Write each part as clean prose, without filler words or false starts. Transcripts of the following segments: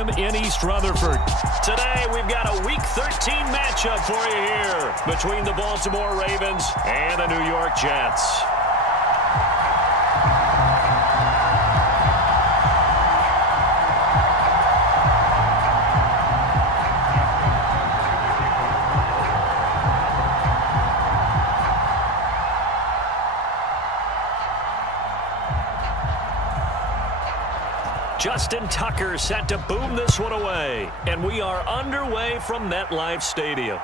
Stadium in East Rutherford. Today, we've got a Week 13 matchup for you here between the Baltimore Ravens and the New York Jets. Justin Tucker set to boom this one away. And we are underway from MetLife Stadium.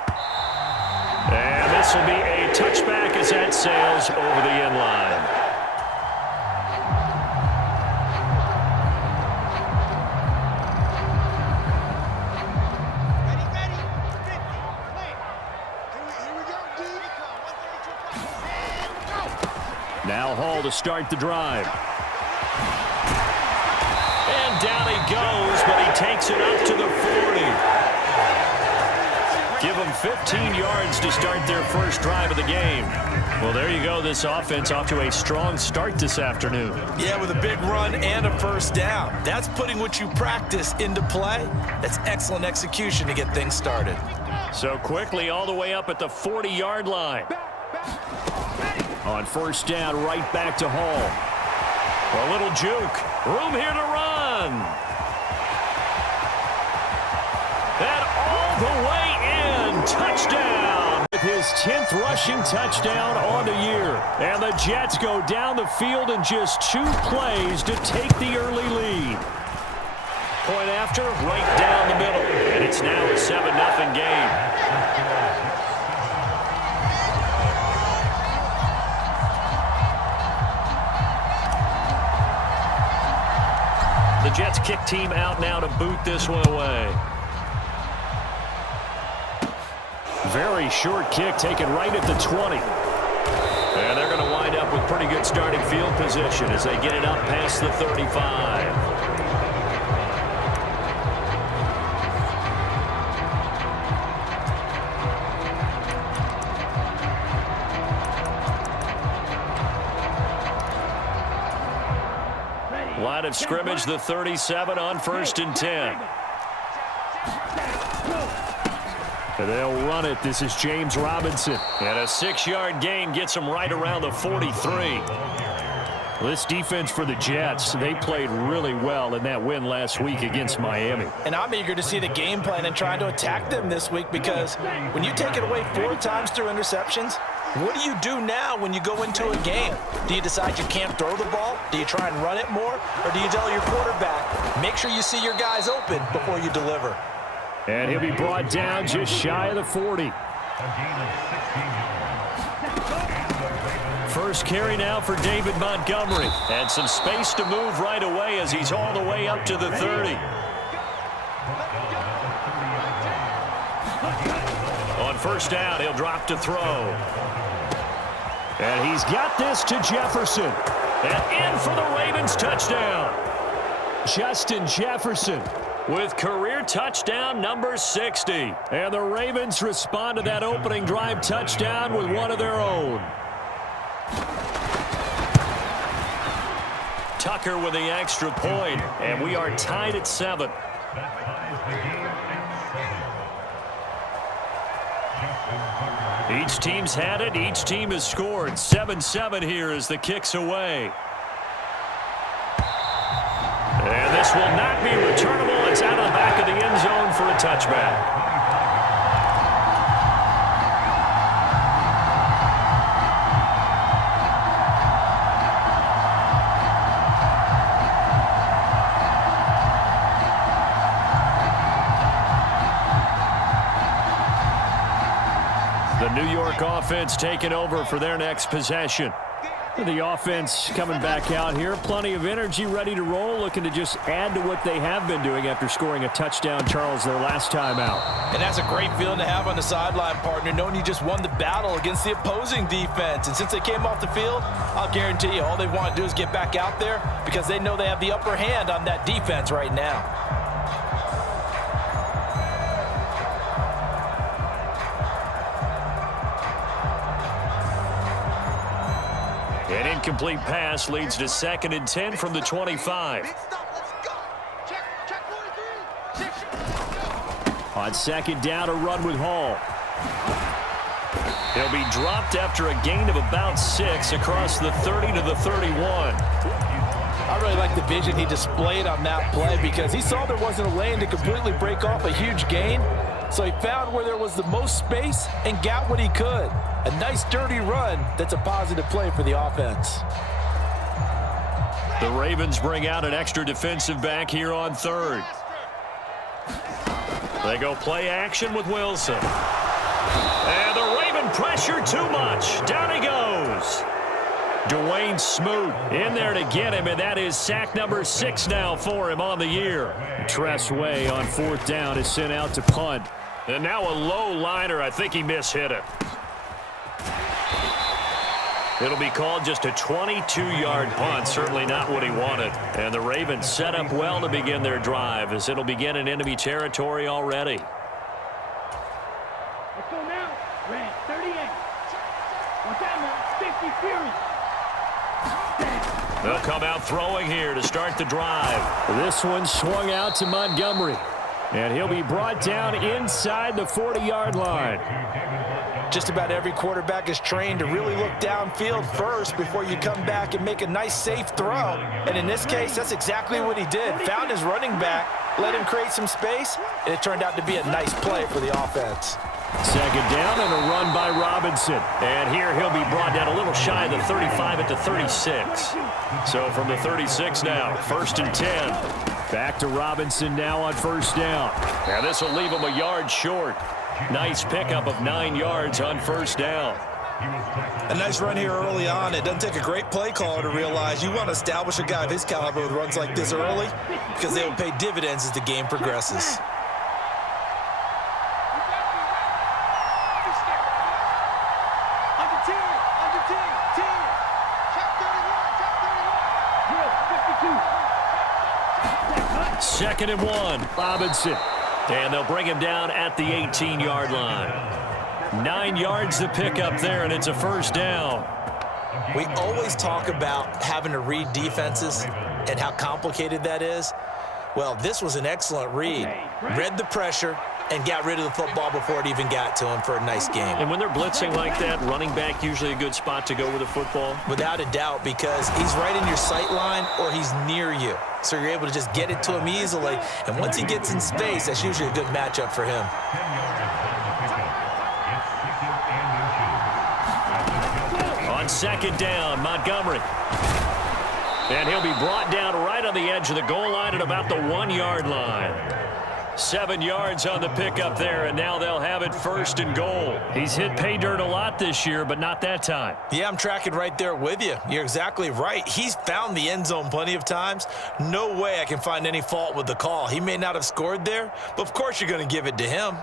And this will be a touchback as that sails over the end line. Now Hall to start the drive. And down he goes, but he takes it up to the 40. Give them 15 yards to start their first drive of the game. Well, there you go. This offense off to a strong start this afternoon. Yeah, with a big run and a first down. That's putting what you practice into play. That's excellent execution to get things started. So quickly all the way up at the 40-yard line. On first down, right back to Hall. A little juke. Room here to run. And all the way in. Touchdown. With his 10th rushing touchdown on the year. And the Jets go down the field in just 2 plays to take the early lead. Point after, right down the middle. And it's now a 7-0 game. The Jets kick team out now to boot this one away. Very short kick taken right at the 20. And they're going to wind up with pretty good starting field position as they get it up past the 35. Line of scrimmage, the 37 on 1st and 10. And they'll run it. This is James Robinson. And a 6-yard gain gets him right around the 43. This defense for the Jets, they played really well in that win last week against Miami. And I'm eager to see the game plan and trying to attack them this week because when you take it away 4 times through interceptions, what do you do now when you go into a game? Do you decide you can't throw the ball? Do you try and run it more? Or do you tell your quarterback, make sure you see your guys open before you deliver? And he'll be brought down just shy of the 40. First carry now for David Montgomery. And some space to move right away as he's all the way up to the 30. On first down, he'll drop to throw. And he's got this to Jefferson. And in for the Ravens touchdown. Justin Jefferson with career touchdown number 60. And the Ravens respond to that opening drive touchdown with one of their own. Tucker with the extra point, and we are tied at 7. Each team's had it. Each team has scored. 7-7 here as the kick's away. And this will not be returnable. It's out of the back of the end zone for a touchback. The New York offense taking over for their next possession. The offense coming back out here. Plenty of energy, ready to roll, looking to just add to what they have been doing after scoring a touchdown, Charles, their last time out. And that's a great feeling to have on the sideline, partner, knowing you just won the battle against the opposing defense. And since they came off the field, I'll guarantee you all they want to do is get back out there because they know they have the upper hand on that defense right now. An incomplete pass leads to 2nd and 10 from the 25. On second down, a run with Hall. He'll be dropped after a gain of about 6 across the 30 to the 31. I really like the vision he displayed on that play because he saw there wasn't a lane to completely break off a huge gain. So he found where there was the most space and got what he could. A nice dirty run that's a positive play for the offense. The Ravens bring out an extra defensive back here on third. They go play action with Wilson. And the Raven pressure too much. Down he goes. Dwayne Smoot in there to get him, and that is sack number 6 now for him on the year. Tress Way on fourth down is sent out to punt. And now a low liner. I think he mishit it. It'll be called just a 22-yard punt. Certainly not what he wanted. And the Ravens set up well to begin their drive as it'll begin in enemy territory already. Let's go now. Red 38. Watch out now. 50 Fury. They'll come out throwing here to start the drive. This one swung out to Montgomery. And he'll be brought down inside the 40-yard line. Just about every quarterback is trained to really look downfield first before you come back and make a nice, safe throw. And in this case, that's exactly what he did. Found his running back, let him create some space, and it turned out to be a nice play for the offense. Second down and a run by Robinson. And here he'll be brought down a little shy of the 35 at the 36. So from the 36 now, 1st and 10. Back to Robinson now on first down. And this will leave him a yard short. Nice pickup of 9 yards on first down. A nice run here early on. It doesn't take a great play caller to realize you want to establish a guy of his caliber with runs like this early because they will pay dividends as the game progresses. Second and 1, Robinson. And they'll bring him down at the 18-yard line. 9 yards to pick up there, and it's a first down. We always talk about having to read defenses and how complicated that is. Well, this was an excellent read. Read the pressure and got rid of the football before it even got to him for a nice game. And when they're blitzing like that, running back usually a good spot to go with the football? Without a doubt, because he's right in your sight line or he's near you. So you're able to just get it to him easily. And once he gets in space, that's usually a good matchup for him. On second down, Montgomery. And he'll be brought down right on the edge of the goal line at about the 1-yard line. 7 yards on the pickup there, and now they'll have it 1st and goal. He's hit pay dirt a lot this year, but not that time. Yeah, I'm tracking right there with you. You're exactly right. He's found the end zone plenty of times. No way I can find any fault with the call. He may not have scored there, but of course you're going to give it to him.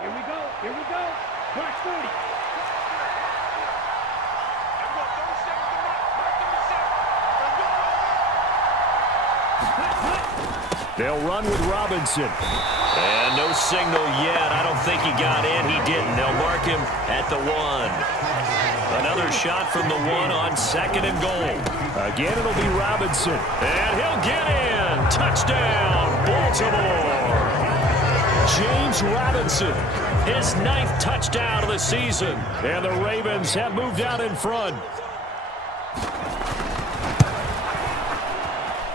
Here we go. Here we go. Mark 40. They'll run with Robinson. And no signal yet. I don't think he got in. He didn't. They'll mark him at the 1. Another shot from the 1 on second and goal. Again, it'll be Robinson. And he'll get in. Touchdown, Baltimore. James Robinson, his 9th touchdown of the season. And the Ravens have moved out in front.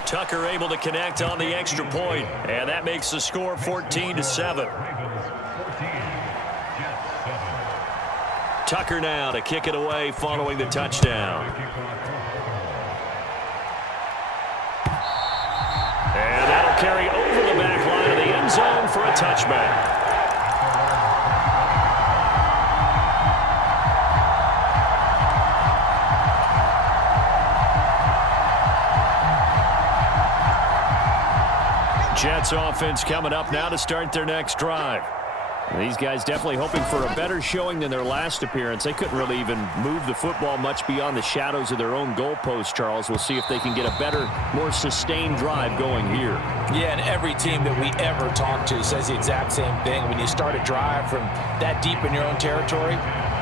Tucker able to connect on the extra point, and that makes the score 14-7. Tucker now to kick it away following the touchdown. And that'll carry over the back line of the end zone for a touchback. Jets offense coming up now to start their next drive. These guys definitely hoping for a better showing than their last appearance. They couldn't really even move the football much beyond the shadows of their own goalpost, Charles. We'll see if they can get a better, more sustained drive going here. Yeah, and every team that we ever talk to says the exact same thing. When you start a drive from that deep in your own territory,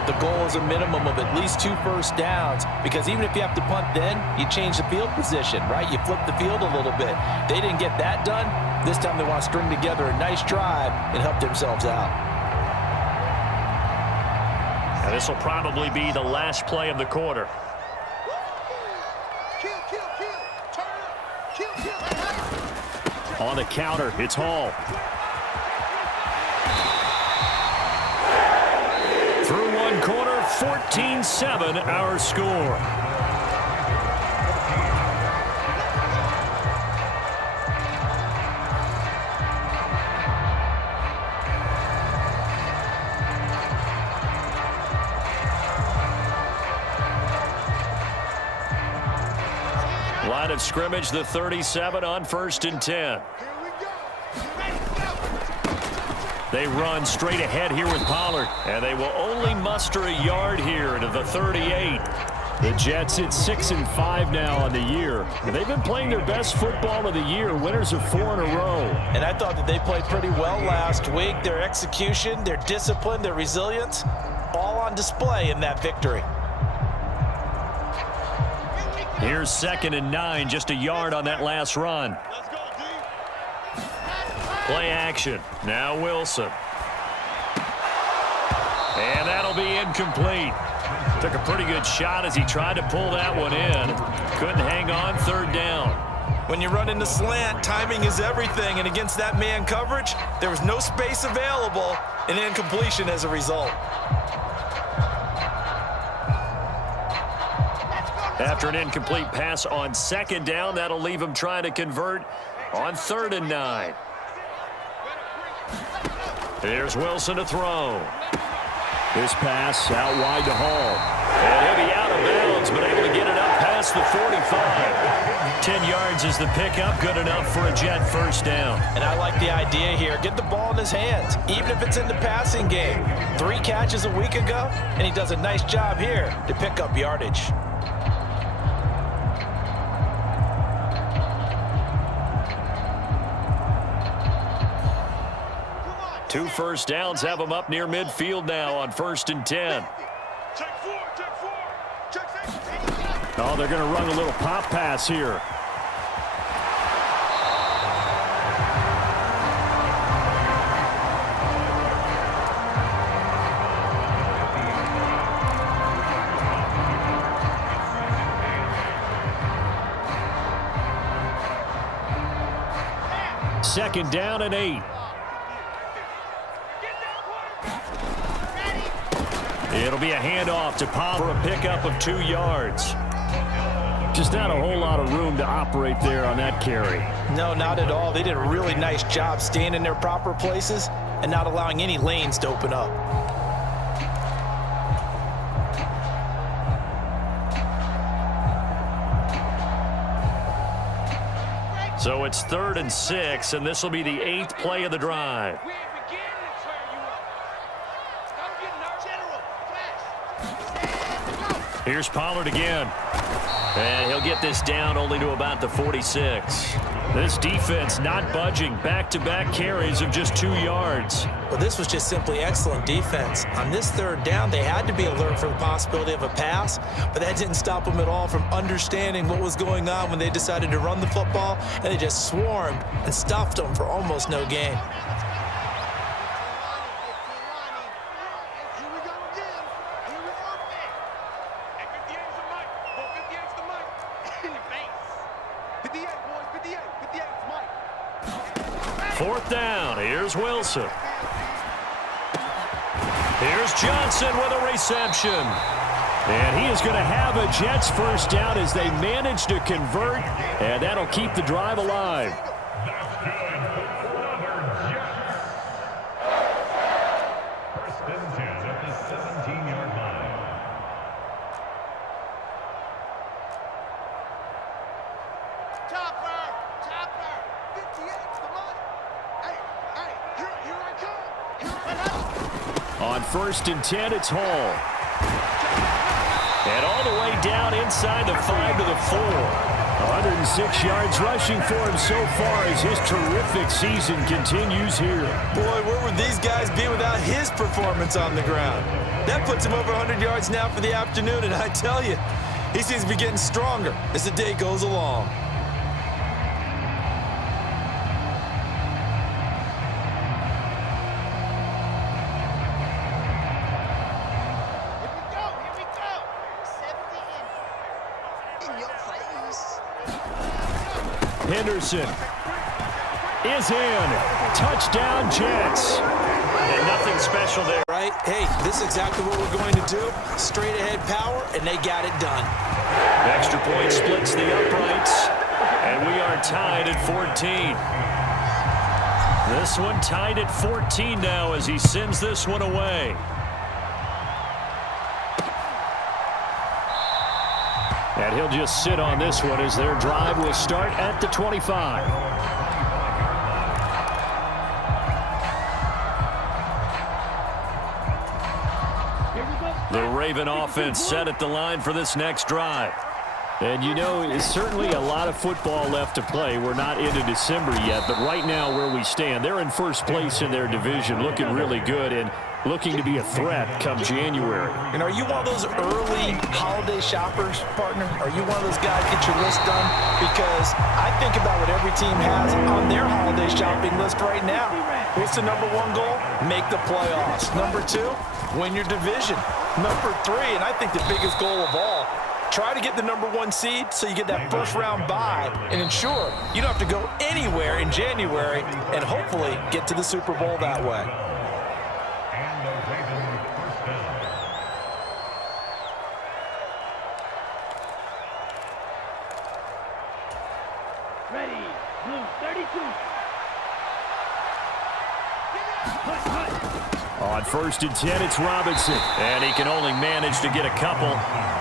the goal is a minimum of at least 2 first downs, because even if you have to punt then, you change the field position, right? You flip the field a little bit. They didn't get that done. This time they want to string together a nice drive and help themselves out. And this will probably be the last play of the quarter. On the counter, it's Hall. Through one quarter, 14-7 our score. Line of scrimmage, the 37 on 1st and 10. They run straight ahead here with Pollard, and they will only muster a yard here to the 38. The Jets at 6-5 now on the year, and they've been playing their best football of the year, winners of 4 in a row. And I thought that they played pretty well last week. Their execution, their discipline, their resilience, all on display in that victory. Here's 2nd and 9, just a yard on that last run. Play action. Now Wilson. And that'll be incomplete. Took a pretty good shot as he tried to pull that one in. Couldn't hang on, 3rd down. When you run into slant, timing is everything, and against that man coverage, there was no space available, and incompletion as a result. After an incomplete pass on 2nd down, that'll leave him trying to convert on 3rd and 9. Here's Wilson to throw. This pass out wide to Hall. And he'll be out of bounds, but able to get it up past the 45. 10 yards is the pickup, good enough for a Jet 1st down. And I like the idea here. Get the ball in his hands, even if it's in the passing game. 3 catches a week ago, and he does a nice job here to pick up yardage. 2 first downs have him up near midfield now on 1st and 10. Oh, they're going to run a little pop pass here. Second down and 8. It'll be a handoff to Pop for a pickup of 2 yards. Just not a whole lot of room to operate there on that carry. No, not at all. They did a really nice job staying in their proper places and not allowing any lanes to open up. So it's 3rd and 6, and this will be the 8th play of the drive. Here's Pollard again. And he'll get this down only to about the 46. This defense not budging. Back-to-back carries of just 2 yards. Well, this was just simply excellent defense. On this 3rd down, they had to be alert for the possibility of a pass, but that didn't stop them at all from understanding what was going on when they decided to run the football, and they just swarmed and stuffed them for almost no gain. Fourth down. Here's Wilson. Here's Johnson with a reception. And he is going to have a Jets 1st down as they manage to convert, and that'll keep the drive alive. On 1st and 10, it's Hall. And all the way down inside the 5 to the 4. 106 yards rushing for him so far as his terrific season continues here. Boy, where would these guys be without his performance on the ground? That puts him over 100 yards now for the afternoon, and I tell you, he seems to be getting stronger as the day goes along. Henderson is in. Touchdown, Jets. And nothing special there. Right? Hey, this is exactly what we're going to do. Straight ahead power, and they got it done. Extra point splits the uprights. And we are tied at 14. This one tied at 14 now as he sends this one away. And he'll just sit on this one as their drive will start at the 25. The Raven offense set at the line for this next drive. And you know, it's certainly a lot of football left to play. We're not into December yet, but right now where we stand, they're in first place in their division, looking really good and looking to be a threat come January. And are you one of those early holiday shoppers, partner? Are you one of those guys get your list done? Because I think about what every team has on their holiday shopping list right now. What's the number one goal? Make the playoffs. Number two, win your division. Number three, and I think the biggest goal of all, try to get the number one seed so you get that first round bye and ensure you don't have to go anywhere in January and hopefully get to the Super Bowl that way. Ready, blue, 32. On 1st and 10, it's Robinson. And he can only manage to get a couple.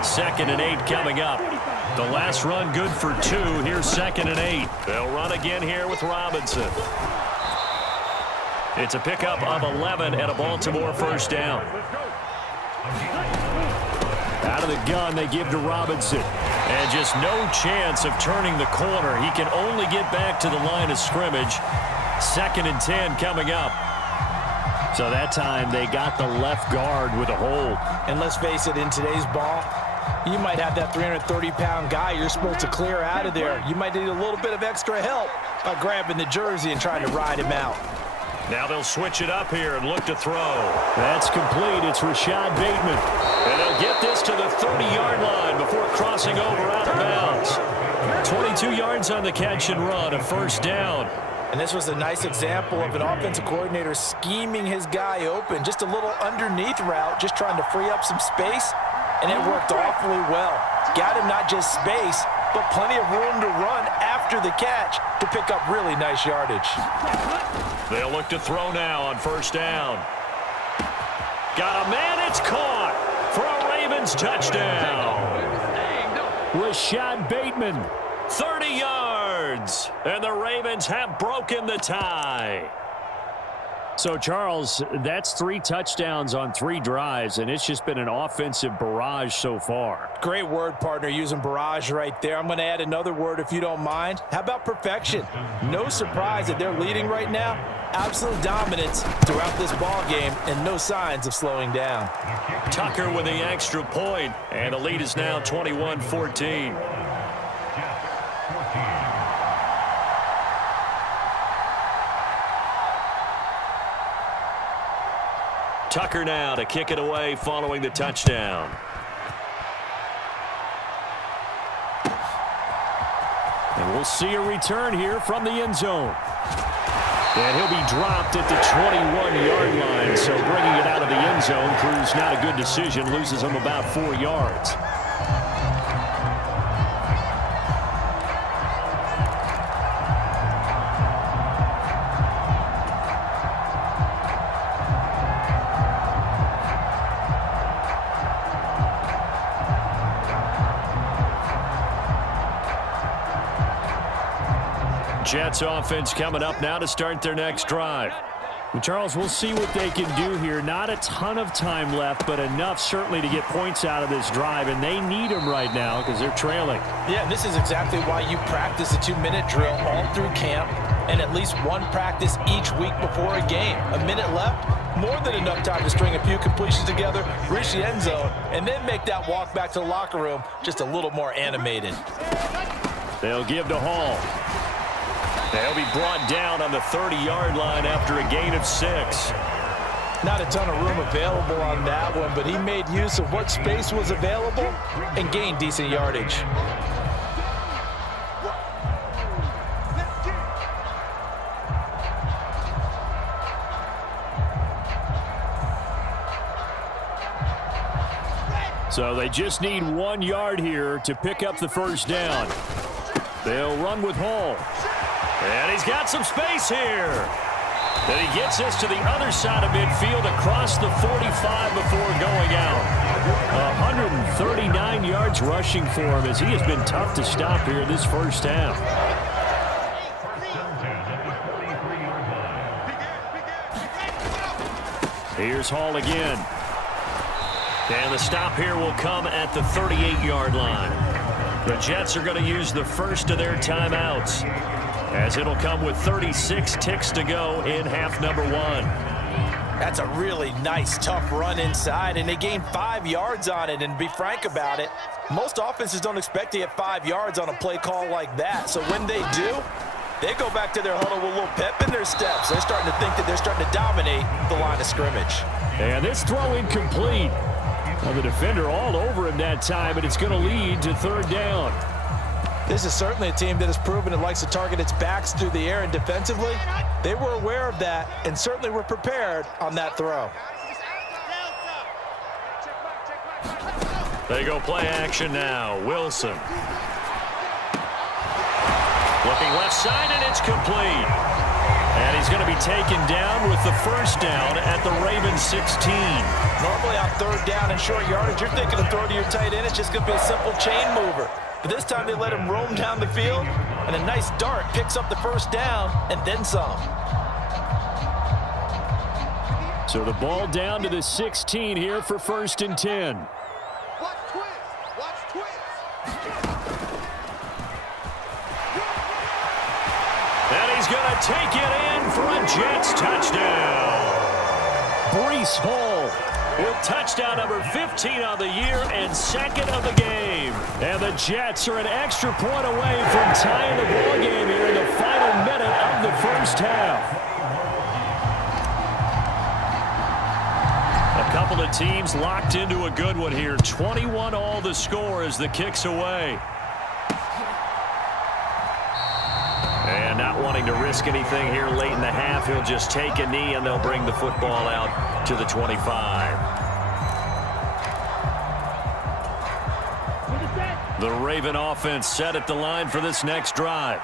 2nd and 8 coming up. The last run good for 2. Here's 2nd and 8. They'll run again here with Robinson. It's a pickup of 11 and a Baltimore first down. Out of the gun, they give to Robinson. And just no chance of turning the corner. He can only get back to the line of scrimmage. 2nd and 10 coming up. So that time they got the left guard with a hold. And let's face it, in today's ball, you might have that 330-pound guy you're supposed to clear out of there. You might need a little bit of extra help by grabbing the jersey and trying to ride him out. Now they'll switch it up here and look to throw. That's complete. It's Rashad Bateman. And they'll get this to the 30-yard line before crossing over out of bounds. 22 yards on the catch and run, a first down. And this was a nice example of an offensive coordinator scheming his guy open. Just a little underneath route, just trying to free up some space, and it worked awfully well. Got him not just space, but plenty of room to run after the catch to pick up really nice yardage. They'll look to throw now on first down. Got a man, it's caught for a Ravens touchdown. Rashad Bateman, 30 yards, and the Ravens have broken the tie. So, Charles, that's 3 touchdowns on 3 drives, and it's just been an offensive barrage so far. Great word, partner, using barrage right there. I'm going to add another word if you don't mind. How about perfection? No surprise that they're leading right now. Absolute dominance throughout this ball game and no signs of slowing down. Tucker with the extra point, and the lead is now 21-14. Tucker now to kick it away following the touchdown. And we'll see a return here from the end zone. And he'll be dropped at the 21-yard line. So bringing it out of the end zone proves not a good decision. Loses him about 4 yards. Jets offense coming up now to start their next drive. And Charles, we'll see what they can do here. Not a ton of time left, but enough certainly to get points out of this drive, and they need them right now because they're trailing. Yeah, this is exactly why you practice a 2-minute drill all through camp. and at least one practice each week before a game. A minute left, more than enough time to string a few completions together, reach the end zone, and then make that walk back to the locker room just a little more animated. They'll give to Hall. They'll be brought down on the 30-yard line after a gain of 6. Not a ton of room available on that one, but he made use of what space was available and gained decent yardage. So they just need 1 yard here to pick up the first down. They'll run with Hall. And he's got some space here. Then he gets us to the other side of midfield across the 45 before going out. 139 yards rushing for him as he has been tough to stop here this first half. Here's Hall again. And the stop here will come at the 38-yard line. The Jets are going to use the first of their timeouts, as it'll come with 36 ticks to go in half number 1. That's a really nice, tough run inside, and they gained 5 yards on it. And to be frank about it, most offenses don't expect to get 5 yards on a play call like that. So when they do, they go back to their huddle with a little pep in their steps. They're starting to think that they're starting to dominate the line of scrimmage. And this throw incomplete. Well, the defender all over him that time, and it's going to lead to 3rd down. This is certainly a team that has proven it likes to target its backs through the air, and defensively, they were aware of that and certainly were prepared on that throw. They go play action now. Wilson. Looking left side, and it's complete. And he's going to be taken down with the first down at the Ravens 16. Normally on 3rd down and short yardage, you're thinking of throw to your tight end. It's just going to be a simple chain mover. But this time they let him roam down the field, and a nice dart picks up the first down and then some. So the ball down to the 16 here for 1st and 10. Watch twist. Watch twist. And he's going to take it in for a Jets touchdown. Breece Hall with touchdown number 15 on the year and 2nd of the game. And the Jets are an extra point away from tying the ball game here in the final minute of the first half. A couple of teams locked into a good one here. 21 all the score as the kick's away. And not wanting to risk anything here late in the half, he'll just take a knee and they'll bring the football out to the 25. The Raven offense set at the line for this next drive.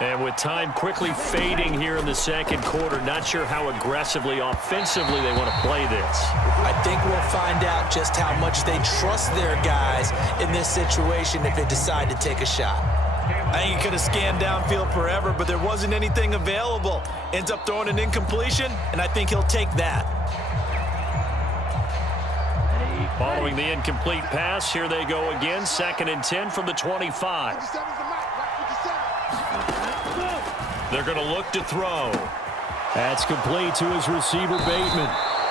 And with time quickly fading here in the second quarter, not sure how aggressively, offensively they want to play this. I think we'll find out just how much they trust their guys in this situation if they decide to take a shot. I think he could have scanned downfield forever, but there wasn't anything available. Ends up throwing an incompletion, and I think he'll take that. Following the incomplete pass, here they go again. 2nd and 10 from the 25. They're going to look to throw. That's complete to his receiver, Bateman.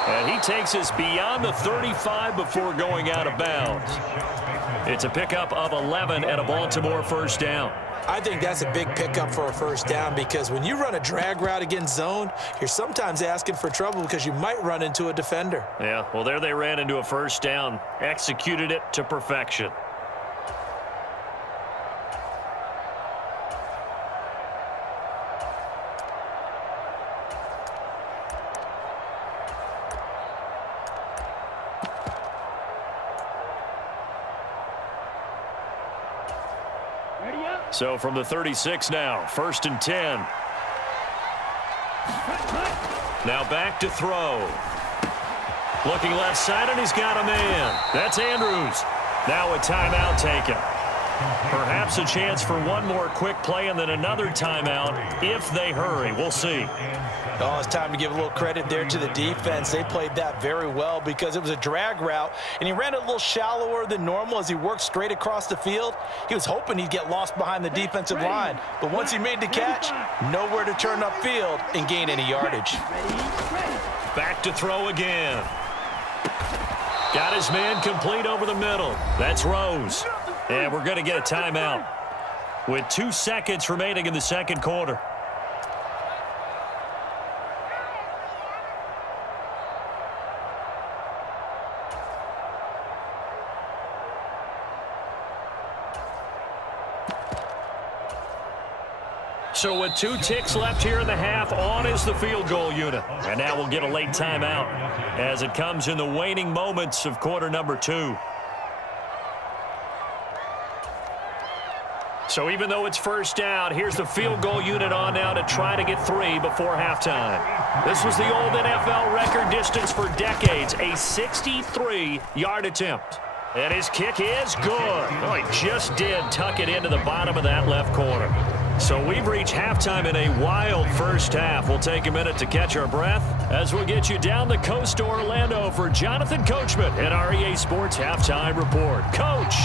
And he takes us beyond the 35 before going out of bounds. It's a pickup of 11 and a Baltimore first down. I think that's a big pickup for a first down because when you run a drag route against zone, you're sometimes asking for trouble because you might run into a defender. Yeah, well, there they ran into a first down, executed it to perfection. So from the 36 now, 1st and 10. Now back to throw. Looking left side, and he's got a man. That's Andrews. Now a timeout taken. Perhaps a chance for one more quick play and then another timeout if they hurry. We'll see. Oh, it's time to give a little credit there to the defense. They played that very well because it was a drag route, and he ran it a little shallower than normal as he worked straight across the field. He was hoping he'd get lost behind the defensive line, but once he made the catch, nowhere to turn upfield and gain any yardage. Back to throw again. Got his man complete over the middle. That's Rose. And we're going to get a timeout with 2 seconds remaining in the second quarter. So with 2 ticks left here in the half, on is the field goal unit. And now we'll get a late timeout as it comes in the waning moments of quarter number 2. So even though it's first down, here's the field goal unit on now to try to get 3 before halftime. This was the old NFL record distance for decades, a 63-yard attempt. And his kick is good. Oh, he just did tuck it into the bottom of that left corner. So we've reached halftime in a wild first half. We'll take a minute to catch our breath as we'll get you down the coast to Orlando for Jonathan Coachman at our EA Sports Halftime Report. Coach!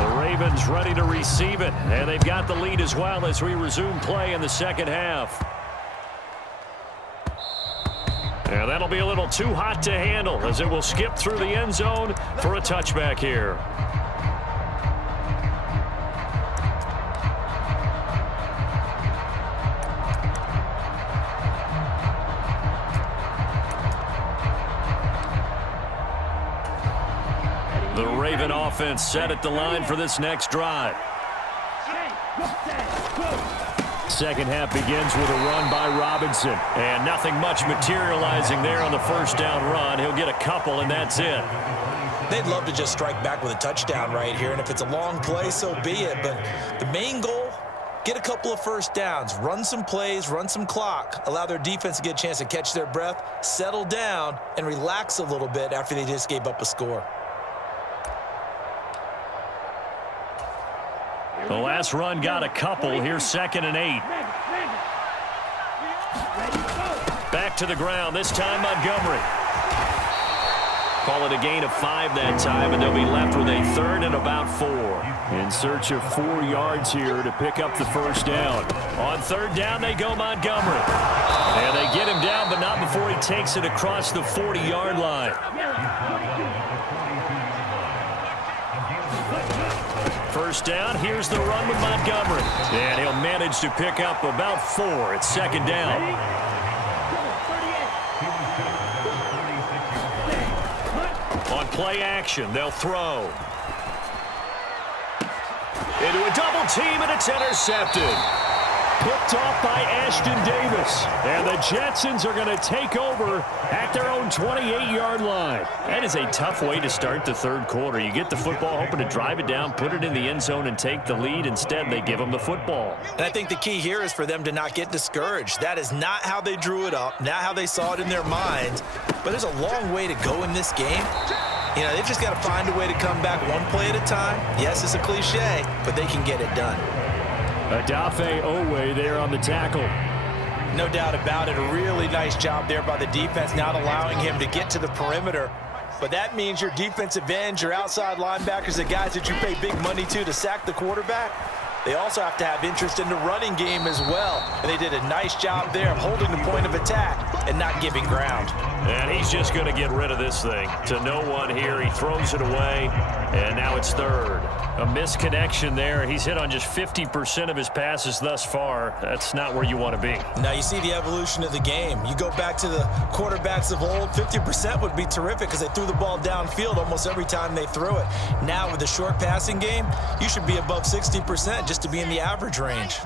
The Ravens ready to receive it, and they've got the lead as well as we resume play in the second half. And that'll be a little too hot to handle as it will skip through the end zone for a touchback here. The Raven offense set at the line for this next drive. Second half begins with a run by Robinson. And nothing much materializing there on the first down run. He'll get a couple, and that's it. They'd love to just strike back with a touchdown right here, and if it's a long play, so be it. But the main goal, get a couple of first downs, run some plays, run some clock, allow their defense to get a chance to catch their breath, settle down, and relax a little bit after they just gave up a score. The last run got a couple. Here's 2nd and 8. Back to the ground, this time Montgomery. Call it a gain of 5 that time, and they'll be left with a 3rd and about 4. In search of 4 yards here to pick up the first down. On 3rd down, they go Montgomery. And they get him down, but not before he takes it across the 40-yard line. First down, here's the run with Montgomery. And he'll manage to pick up about 4. It's 2nd down. On play action, they'll throw. Into a double team, and it's intercepted. Picked off by Ashton Davis. And the Jetsons are going to take over at their own 28-yard line. That is a tough way to start the third quarter. You get the football, hoping to drive it down, put it in the end zone, and take the lead. Instead, they give them the football. And I think the key here is for them to not get discouraged. That is not how they drew it up, not how they saw it in their minds. But there's a long way to go in this game. You know, they've just got to find a way to come back one play at a time. Yes, it's a cliche, but they can get it done. Adafe Owe there on the tackle. No doubt about it. A really nice job there by the defense, not allowing him to get to the perimeter. But that means your defensive ends, your outside linebackers, the guys that you pay big money to sack the quarterback, they also have to have interest in the running game as well. And they did a nice job there of holding the point of attack and not giving ground. And he's just going to get rid of this thing. To no one here. He throws it away, and now it's 3rd. A misconnection there. He's hit on just 50% of his passes thus far. That's not where you want to be. Now you see the evolution of the game. You go back to the quarterbacks of old, 50% would be terrific because they threw the ball downfield almost every time they threw it. Now with the short passing game, you should be above 60% just to be in the average range.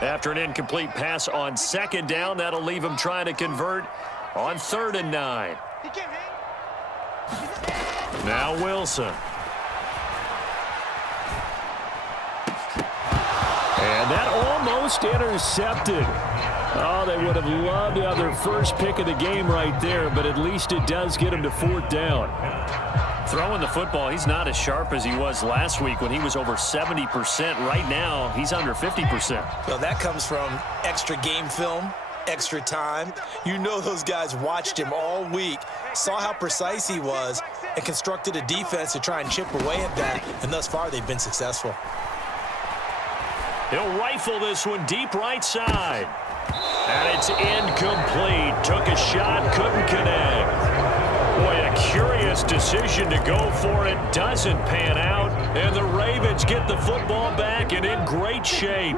After an incomplete pass on 2nd down, that'll leave him trying to convert on 3rd and 9. Now Wilson. And that almost intercepted. Oh, they would have loved to have their first pick of the game right there, but at least it does get them to 4th down. Throwing the football, he's not as sharp as he was last week when he was over 70%. Right now, he's under 50%. Well, that comes from extra game film, extra time. You know those guys watched him all week, saw how precise he was, and constructed a defense to try and chip away at that, and thus far they've been successful. He'll rifle this one deep right side. And it's incomplete. Took a shot, couldn't connect. Boy, a curious decision to go for it. Doesn't pan out. And the Ravens get the football back and in great shape.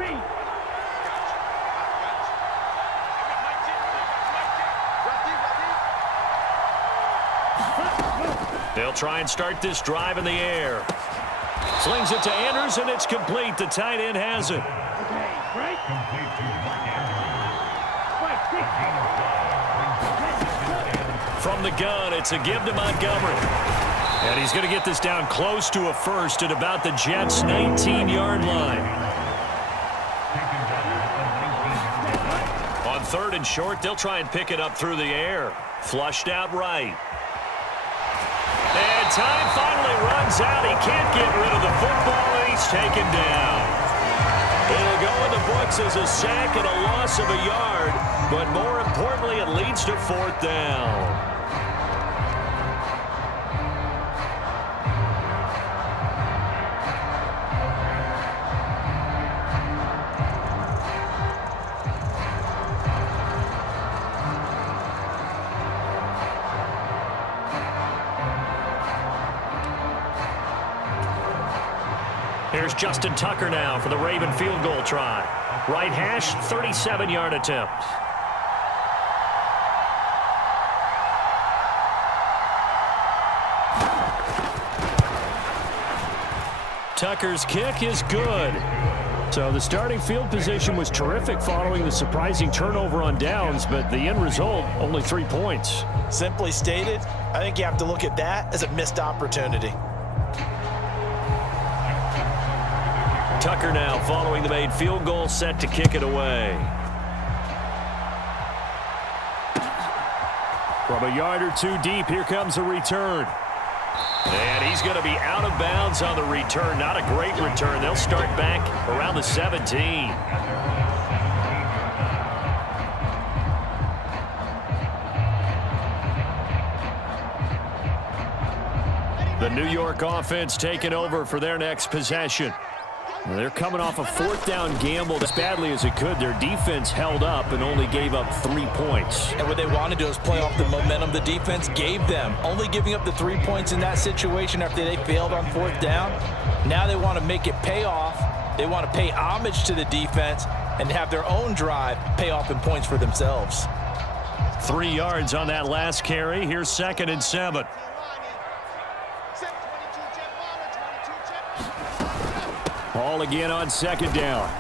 They'll try and start this drive in the air. Slings it to Andrews, and it's complete. The tight end has it. From the gun, it's a give to Montgomery. And he's going to get this down close to a first at about the Jets' 19-yard line. On 3rd and short, they'll try and pick it up through the air. Flushed out right. And time finally runs out. He can't get rid of the football, and he's taken down. It'll go in the books as a sack and a loss of a yard, but more importantly, it leads to 4th down. Here's Justin Tucker now for the Raven field goal try. Right hash, 37-yard attempt. Tucker's kick is good. So the starting field position was terrific following the surprising turnover on downs, but the end result, only 3 points. Simply stated, I think you have to look at that as a missed opportunity. Tucker now following the made field goal, set to kick it away. From a yard or two deep, here comes a return. And he's going to be out of bounds on the return. Not a great return. They'll start back around the 17. The New York offense taking over for their next possession. They're coming off a 4th down gamble as badly as it could. Their defense held up and only gave up 3 points. And what they want to do is play off the momentum the defense gave them. Only giving up the 3 points in that situation after they failed on 4th down. Now they want to make it pay off. They want to pay homage to the defense and have their own drive pay off in points for themselves. 3 yards on that last carry. Here's 2nd and 7. Ball again on 2nd down.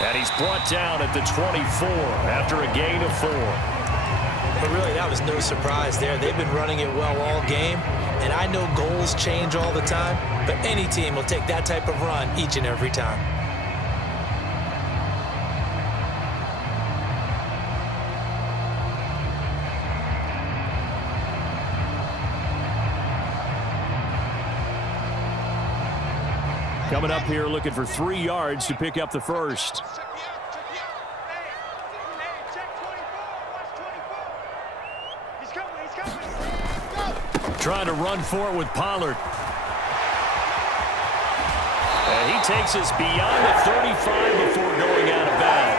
And he's brought down at the 24 after a gain of 4. But really, that was no surprise there. They've been running it well all game. And I know goals change all the time, but any team will take that type of run each and every time. Coming up here looking for 3 yards to pick up the first. Trying to run for it with Pollard. And he takes us beyond the 35 before going out of bounds.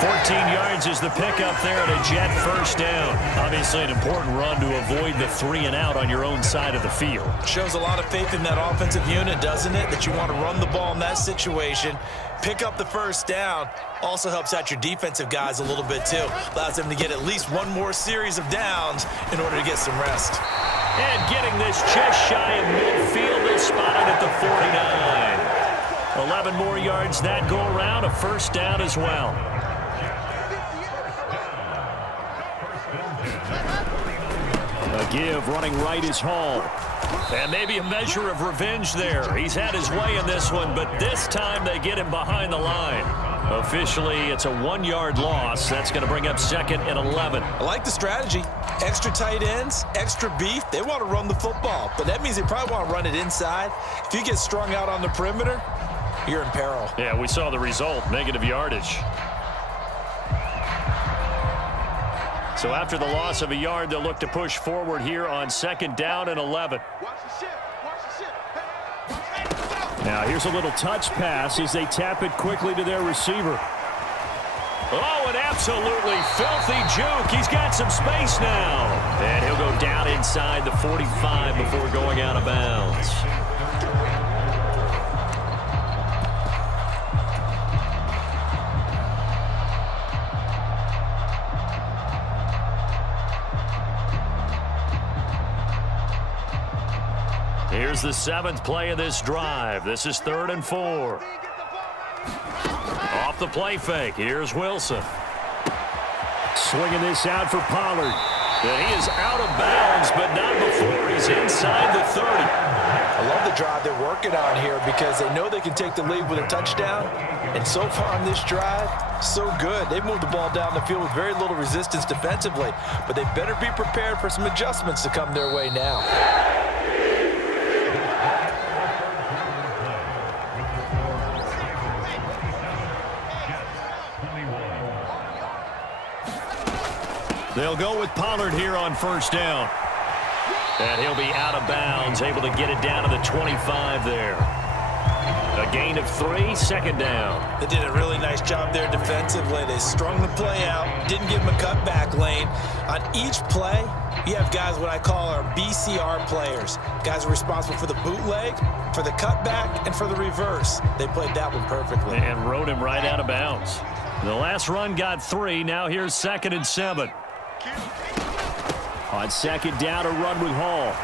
14 yards is the pickup there at a Jet first down. Obviously an important run to avoid the 3 and out on your own side of the field. Shows a lot of faith in that offensive unit, doesn't it? That you want to run the ball in that situation. Pick up the first down. Also helps out your defensive guys a little bit too. Allows them to get at least one more series of downs in order to get some rest. And getting this just shy of midfield, they'll spot it at the 49. 11 more yards that go around, a first down as well. A give running right is Hall. And maybe a measure of revenge there. He's had his way in this one, but this time they get him behind the line. Officially, it's a 1-yard loss. That's going to bring up 2nd and 11. I like the strategy. Extra tight ends, extra beef. They want to run the football, but that means they probably want to run it inside. If you get strung out on the perimeter, you're in peril. Yeah, we saw the result, negative yardage. So after the loss of a yard, they'll look to push forward here on 2nd down and 11. Watch the ship. Watch the ship. Hey. Now here's a little touch pass as they tap it quickly to their receiver. Oh, an absolutely filthy juke. He's got some space now. And he'll go down inside the 45 before going out of bounds. Here's the 7th play of this drive. This is 3rd and 4. Off the play fake. Here's Wilson. Swinging this out for Pollard. And he is out of bounds, but not before he's inside the 30. I love the drive they're working on here because they know they can take the lead with a touchdown. And so far on this drive, so good. They've moved the ball down the field with very little resistance defensively. But they better be prepared for some adjustments to come their way now. They'll go with Pollard here on 1st down. And he'll be out of bounds, able to get it down to the 25 there. A gain of 3, 2nd down. They did a really nice job there defensively. They strung the play out, didn't give him a cutback lane. On each play, you have guys what I call our BCR players. Guys are responsible for the bootleg, for the cutback, and for the reverse. They played that one perfectly. And rode him right out of bounds. The last run got 3. Now here's 2nd and 7. On 2nd down, a run with Hall.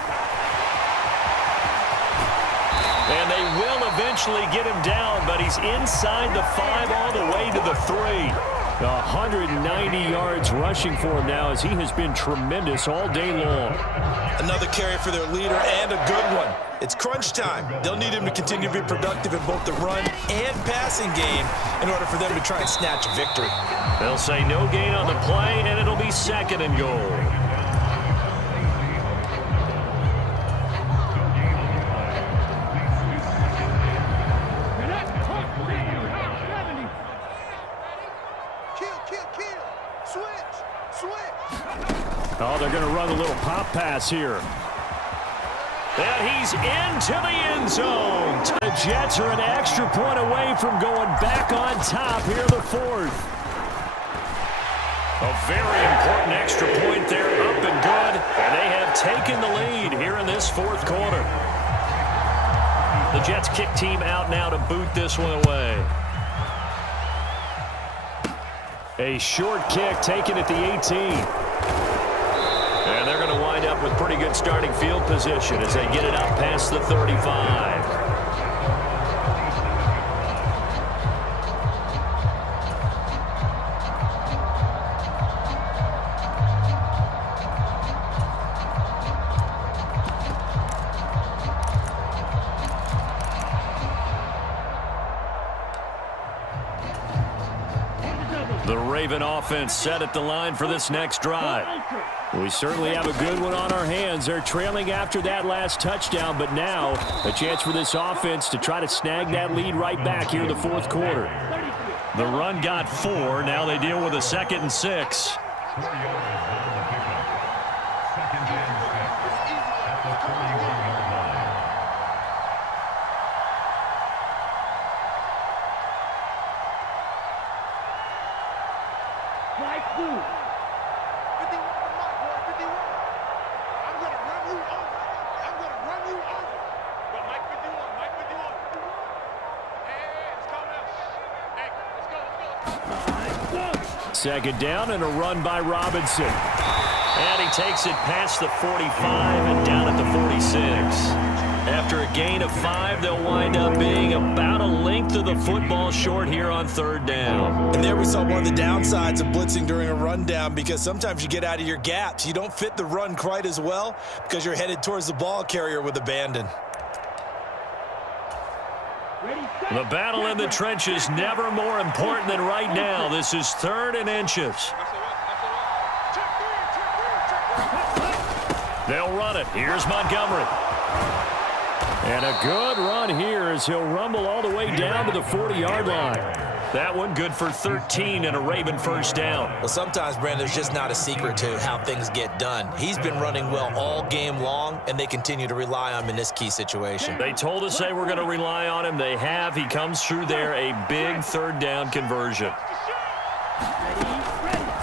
And they will eventually get him down, but he's inside the 5 all the way to the 3. 190 yards rushing for him now as he has been tremendous all day long. Another carry for their leader and a good one. It's crunch time. They'll need him to continue to be productive in both the run and passing game in order for them to try and snatch a victory. They'll say no gain on the play, and it'll be 2nd and goal. Oh, they're going to run a little pop pass here. And he's into the end zone. The Jets are an extra point away from going back on top here in the 4th. A very important extra point there, up and good. And they have taken the lead here in this 4th quarter. The Jets kick team out now to boot this one away. A short kick taken at the 18. And they're going to wind up with pretty good starting field position as they get it up past the 35. The Raven offense set at the line for this next drive. We certainly have a good one on our hands. They're trailing after that last touchdown, but now a chance for this offense to try to snag that lead right back here in the 4th quarter. The run got 4. Now they deal with a 2nd and 6. Second down and a run by Robinson. And he takes it past the 45 and down at the 46. After a gain of 5, they'll wind up being about a length of the football short here on third down. And there we saw one of the downsides of blitzing during a rundown, because sometimes you get out of your gaps. You don't fit the run quite as well because you're headed towards the ball carrier with abandon. The battle in the trenches never more important than right now. This is 3rd and inches. They'll run it. Here's Montgomery. And a good run here as he'll rumble all the way down to the 40-yard line. That one good for 13 and a Raven first down. Well, sometimes, Brandon, there's just not a secret to how things get done. He's been running well all game long, and they continue to rely on him in this key situation. They told us they were going to rely on him. They have. He comes through there, a big 3rd down conversion.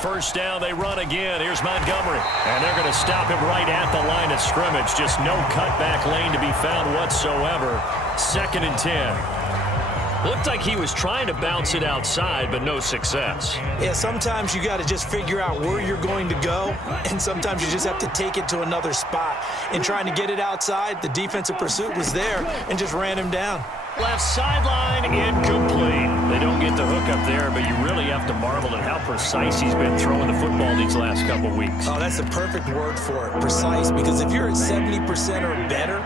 First down, they run again. Here's Montgomery. And they're going to stop him right at the line of scrimmage. Just no cutback lane to be found whatsoever. 2nd and 10. Looked like he was trying to bounce it outside, but no success. Yeah, sometimes you got to just figure out where you're going to go, and sometimes you just have to take it to another spot. In trying to get it outside, the defensive pursuit was there and just ran him down. Left sideline, incomplete. They don't get the hook up there, but you really have to marvel at how precise he's been throwing the football these last couple weeks. Oh, that's the perfect word for it, precise, because if you're at 70% or better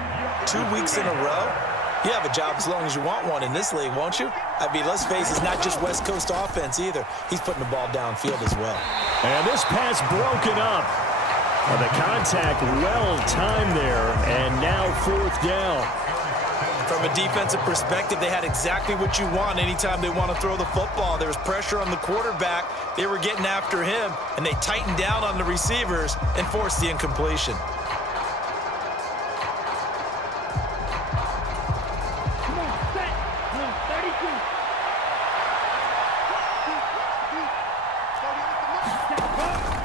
2 weeks in a row, you have a job as long as you want one in this league, won't you? I mean, let's face it, it's not just West Coast offense either. He's putting the ball downfield as well. And this pass broken up. The contact well timed there, and now 4th down. From a defensive perspective, they had exactly what you want anytime they want to throw the football. There was pressure on the quarterback. They were getting after him, and they tightened down on the receivers and forced the incompletion.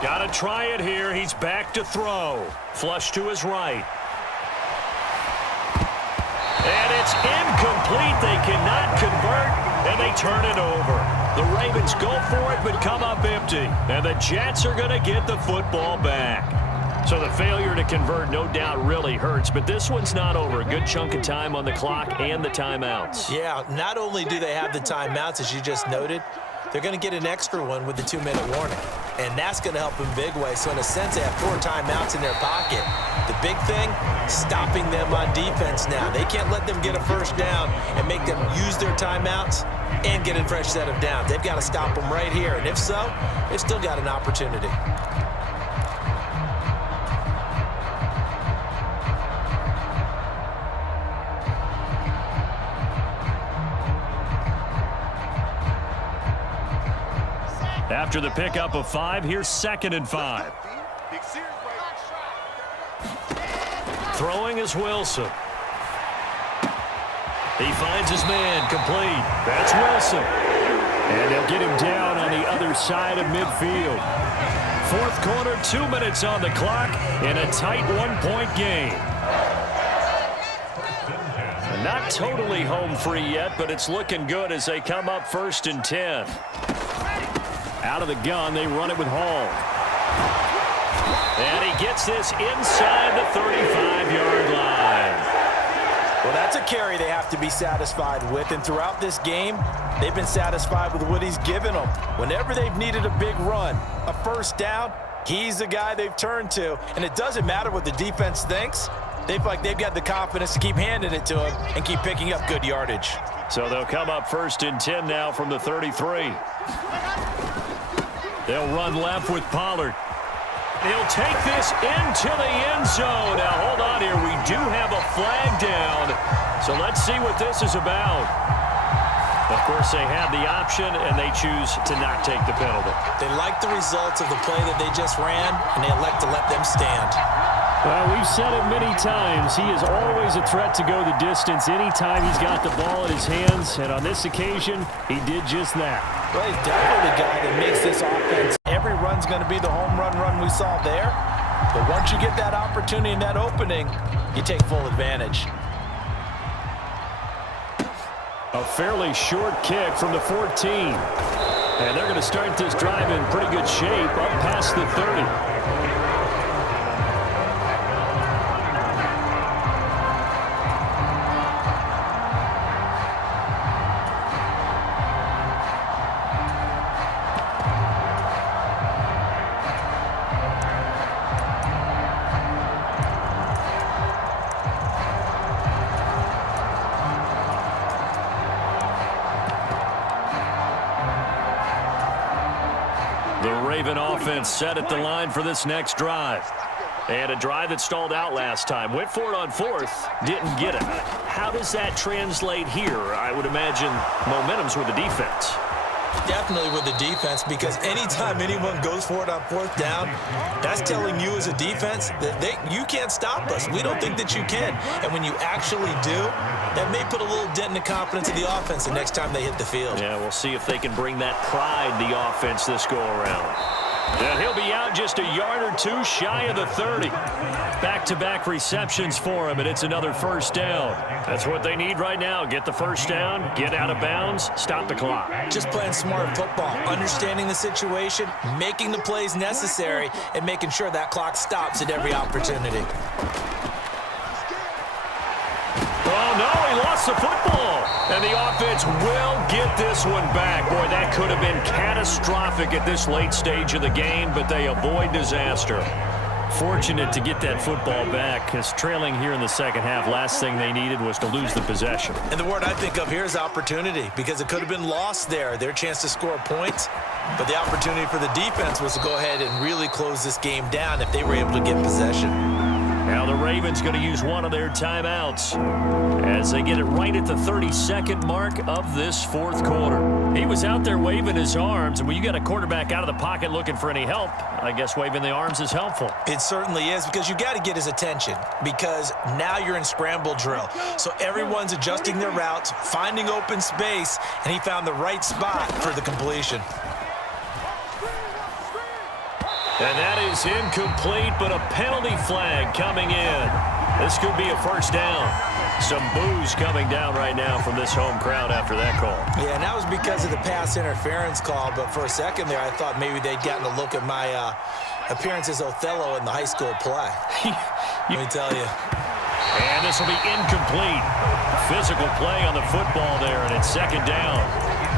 Got to try it here. He's back to throw. Flush to his right. And it's incomplete. They cannot convert, and they turn it over. The Ravens go for it, but come up empty. And the Jets are going to get the football back. So the failure to convert, no doubt, really hurts. But this one's not over. A good chunk of time on the clock and the timeouts. Yeah, not only do they have the timeouts, as you just noted, they're going to get an extra one with the 2-minute warning. And that's going to help in big way. So in a sense, they have 4 timeouts in their pocket. The big thing, stopping them on defense now. They can't let them get a first down and make them use their timeouts and get a fresh set of downs. They've got to stop them right here. And if so, they've still got an opportunity. After the pickup of 5, here's 2nd and 5. Throwing is Wilson. He finds his man, complete. That's Wilson. And they'll get him down on the other side of midfield. 4th quarter, 2 minutes on the clock in a tight 1-point game. Not totally home free yet, but it's looking good as they come up 1st and 10. Out of the gun, they run it with Hall. And he gets this inside the 35-yard line. Well, that's a carry they have to be satisfied with. And throughout this game, they've been satisfied with what he's given them. Whenever they've needed a big run, a first down, he's the guy they've turned to. And it doesn't matter what the defense thinks. They feel like they've got the confidence to keep handing it to him and keep picking up good yardage. So they'll come up 1st and 10 now from the 33. They'll run left with Pollard. He'll take this into the end zone. Now, hold on here. We do have a flag down. So let's see what this is about. Of course, they have the option, and they choose to not take the penalty. They like the results of the play that they just ran, and they elect to let them stand. Well, we've said it many times. He is always a threat to go the distance anytime he's got the ball in his hands. And on this occasion, he did just that. Well, he's definitely the guy that makes this offense. Every run's going to be the home run we saw there. But once you get that opportunity and that opening, you take full advantage. A fairly short kick from the 14. And they're going to start this drive in pretty good shape up past the 30. The Raven offense set at the line for this next drive. And a drive that stalled out last time. Went for it on fourth, didn't get it. How does that translate here? I would imagine momentum's with the defense. Definitely with the defense, because anytime anyone goes for it on fourth down, that's telling you as a defense that you can't stop us. We don't think that you can. And when you actually do, that may put a little dent in the confidence of the offense the next time they hit the field. Yeah, we'll see if they can bring that pride, the offense, this go-around. And he'll be out just a yard or two shy of the 30. Back-to-back receptions for him, and it's another first down. That's what they need right now. Get the first down, get out of bounds, stop the clock. Just playing smart football, understanding the situation, making the plays necessary, and making sure that clock stops at every opportunity. Oh, no, he lost the football. And the offense will get this one back. Boy, that could have been catastrophic at this late stage of the game, but they avoid disaster. Fortunate to get that football back, because trailing here in the second half, last thing they needed was to lose the possession. And the word I think of here is opportunity, because it could have been lost there, their chance to score points. But the opportunity for the defense was to go ahead and really close this game down if they were able to get possession. Now the Ravens going to use one of their timeouts as they get it right at the 32nd mark of this fourth quarter. He was out there waving his arms, and when you got a quarterback out of the pocket looking for any help, I guess waving the arms is helpful. It certainly is, because you got to get his attention, because now you're in scramble drill. So everyone's adjusting their routes, finding open space, and he found the right spot for the completion. And that is incomplete, but a penalty flag coming in. This could be a first down. Some boos coming down right now from this home crowd after that call. Yeah, and that was because of the pass interference call, but for a second there I thought maybe they'd gotten a look at my appearance as Othello in the high school play. Let me tell you. And this will be incomplete. Physical play on the football there, and it's second down.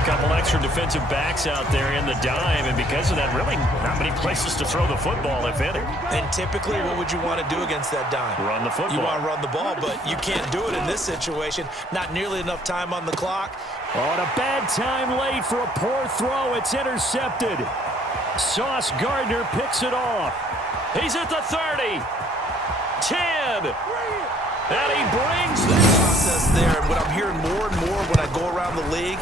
Couple extra defensive backs out there in the dime, and because of that, really not many places to throw the football, if any. And typically, what would you want to do against that dime? Run the football. You want to run the ball, but you can't do it in this situation. Not nearly enough time on the clock. On a bad time late for a poor throw. It's intercepted. Sauce Gardner picks it off. He's at the 30. 10. And he brings this. Process there, and what I'm hearing more and more when I go around the league,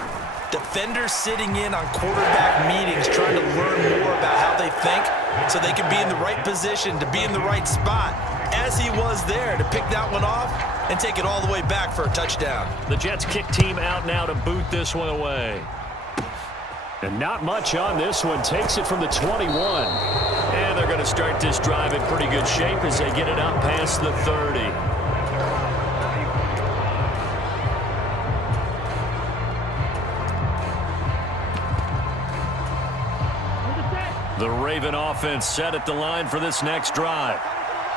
defenders sitting in on quarterback meetings trying to learn more about how they think so they can be in the right position to be in the right spot, as he was there to pick that one off and take it all the way back for a touchdown. The Jets kick team out now to boot this one away. And not much on this one. Takes it from the 21. And they're going to start this drive in pretty good shape as they get it up past the 30. The Raven offense set at the line for this next drive.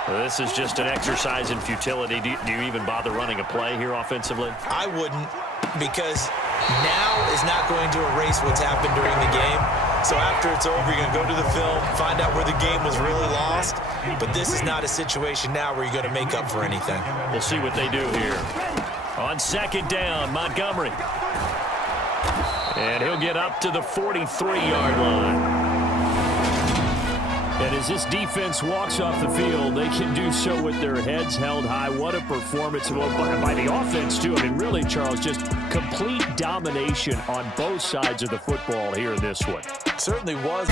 This is just an exercise in futility. Do you even bother running a play here offensively? I wouldn't, because now is not going to erase what's happened during the game. So after it's over, you're going to go to the film, find out where the game was really lost. But this is not a situation now where you're going to make up for anything. We'll see what they do here. On second down, Montgomery. And he'll get up to the 43-yard line. And as this defense walks off the field, they can do so with their heads held high. What a performance by the offense, too. I mean, really, Charles, just complete domination on both sides of the football here in this one. It certainly was.